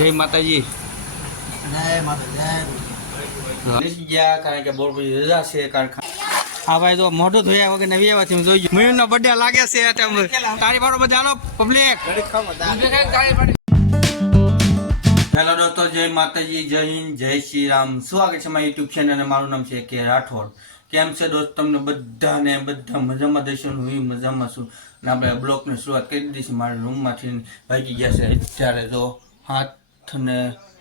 જય માતાજી. જય ગયા કારણ કે બોર પછી રજા છે કારખાના. હા ભાઈ તો મોઢું ધોયા વગર નવી આવ્યા છે જોઈ મયુર નો બર્થડે લાગે છે તારી વાળો બધા હાલો પબ્લિક હેલો દોસ્તો જય માતાજી જય હિન્દ જય શ્રી રામ. સ્વાગત છે મારા યુટ્યુબ ચેનલ અને મારું નામ છે કે રાઠોડ. કેમ છે દોસ્ત તમને બધાને બધા મજામાં દર્શન હું મજામાં છું. અને આપણે બ્લોગની શરૂઆત કરી દીધી છે મારા રૂમમાંથી ભાગી ગયા છે અત્યારે તો હાથ ને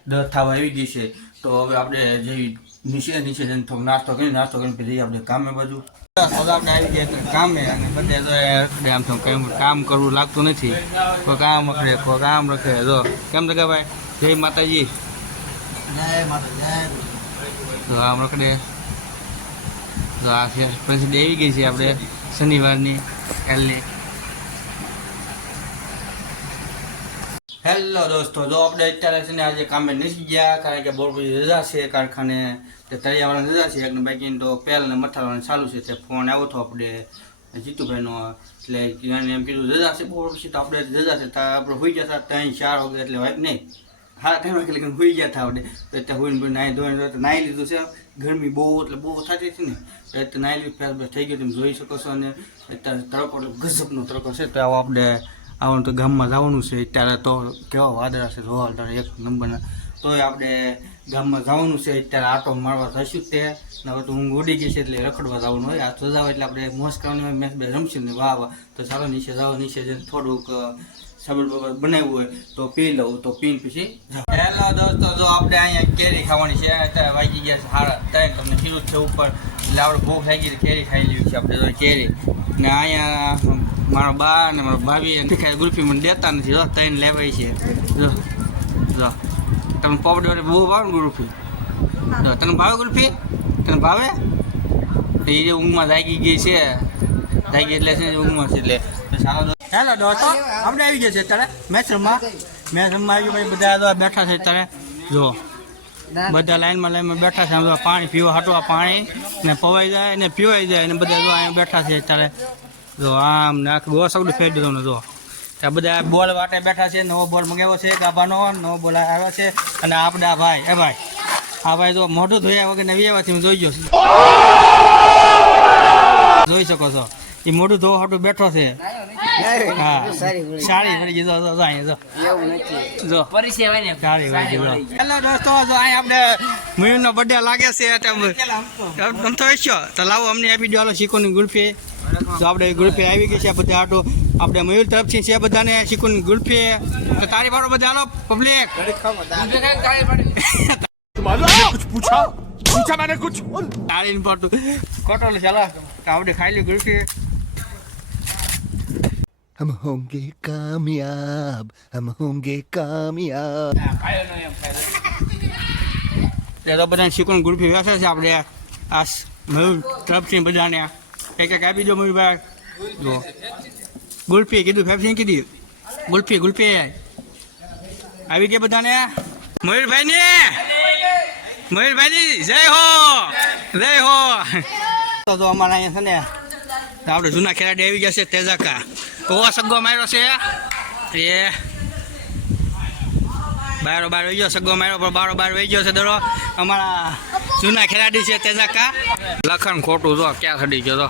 દસ થવા આવી ગઈ છે. તો હવે આપણે જઈ નીચે નીચે જઈને થોડો નાસ્તો કરી નાસ્તો કરીને પછી આપણે કામે બાજુ. આપણે આવી ગયા એટલે કામે અને બધે તો આમ તો કંઈ કામ કરવું લાગતું નથી. કોઈ કામ રખડે કોઈ કામ રખડે. જો કેમ તો ભાઈ? જય માતાજી. જય માતાજી તો આમ રખડે. તો આ છે પછી આવી ગઈ છે આપણે શનિવારની કાલની. હેલો દોસ્તો, જો આપણે અત્યારે છે ને આજે કામે નથી ગયા, કારણ કે પછી રજા છે, કારખાને તે તળિયાવાળા રજા છે, એકને બાકી તો પહેલ ને મથાળવાનું ચાલુ છે તે ફોન આવ્યો હતો આપણે જીતુભાઈનો, એટલે એને એમ કીધું, રજા છે બહુ પછી તો આપણે રજા છે, તો આપણે હોઈ ગયા હતા ત્રણ, ચાર વાગે, એટલે વાઈફ નહીં. હા, ત્રણ વાગે એટલે હોઈ ગયા હતા આપણે. તો ત્યાં હોઈને નાહી ધોઈને નાહી લીધું છે. ગરમી બહુ, એટલે બહુ થતી હતી ને. તો નાહી લીધું થઈ ગયું, તમે જોઈ શકો છો અને અત્યારે તડકો, એટલે ગજબનો તડકો છે. તો આવો આપણે આવવાનું તો ગામમાં જવાનું છે. અત્યારે તો કેવા વાદળા છે, જોવા તારે એક નંબરના. તોય આપણે ગામમાં જવાનું છે. અત્યારે આટો મારવા થશું તે. ને હવે તો ઊંઘ ઉડી ગઈ છે એટલે રખડવા જવાનું હોય. આ સજાવ જાવ એટલે આપણે મોસ કરવાની હોય. મેચ બે રમશું ને વાહ વાહ. તો ચાલો નીચે જાઓ, નીચે જઈને થોડુંક સબર બબર બનાવ્યું હોય તો પી લઉં. તો પીને પછી હેલો દોસ્તો, જો આપણે અહીંયા કેરી ખાવાની છે. અત્યારે વાગી ગયા છે સારા ત્યાં તમને કીધું છે ઉપર. એટલે આપણે ભૂખ લાગી કેરી ખાઈ લીધી છે આપણે. કેરી. ને અહીંયા મારો બા અને મારો ભાભી અને ખાઈ ગુલ્ફી મને દેતા નથી. જો ત્રણ લેવાય છે. જો જો. તમે પોપડ બહુ ભાવે ને ગુલ્ફી જો, તને ભાવે ગુલ્ફી તને ભાવે? એ જે ઊંઘમાં જાગી ગઈ છે. જાગી એટલે છે ઊંઘમાં છે એટલે. હેલો દોસ્તો આપણે આવી ગયા છે અત્યારે મેચ રમવા? મેચ રમવા આવી ભાઈ બધા બેઠા છે અત્યારે. જો, બધા લાઈનમાં લાઈનમાં બેઠા છે. પાણી પીવા, હાટવા પાણી ને પવાઈ જાય ને પીવાઈ જાય ને બધા અહીંયા બેઠા છે અત્યારે. જો આમ ને આખું સગડું ફેરી દીધું ને જો. ત્યાં બધા બોલ વાટે બેઠા છે નવો બોલ મંગાવ્યો છે ગાભાનો નવો બોલ આવ્યો છે અને આપણે આ ભાઈ એ ભાઈ. આ ભાઈ જો મોઢું ધોયા વગર નવી આવ્યાથી હું જોઈ ગયો છું. જોઈ શકો છો. એ મોઢું ધોવા હાટું બેઠો છે. હા. સારી પડી ગઈ. જો જો જો અહીંયા જો. જો. સારી પડી ગઈ જો. હેલો દોસ્તો જો અહીં આપણે મયુરનો બર્થડે લાગે છે એટલે તો. છો તો લાવો અમને આપી દો હાલો શીખોની ગુલ્ફી. તો આપણે ગુલ્ફી આવી ગઈ છે બધા આટો આપણે મયુર તરફથી છે બધાને શીખોની ગુલ્ફી તો તારી બારો બધા હાલો પબ્લિક कुछ पूछा पूछा मैंने कुछ તાળી ને પડતું કોટલ ચાલો તો આપણે ખાઈ લી ગુલ્ફી हम होंगे कामयाब हम होंगे कामयाब તે તો બધાને શીખોની ગુલ્ફી વેસે છે આપણે આ મયુર તરફથી બધાને એક એક આપી દો મયુરભાઈ જો ગુલ્ફી, કીધું, ફેફસી કીધી. ગુલ્ફી ગુલ્ફી આવી ગયા બધાને? મયુરભાઈ ને મયુરભાઈ જય હો! જય હો! તો અમારા અહીંયા છે ને આપણે જૂના ખેલાડી આવી ગયા છે, તેજાકા. કોવા સગ્ગો માર્યો છે. એ. બારો બાર વહી ગયો સગ્ગો માર્યો, પણ બારો બાર વહી ગયો છે, દરો. અમારા જૂના ખેલાડી છે, તેજાકા. લખણ ખોટું જો, ક્યાં સડી ગયો તો?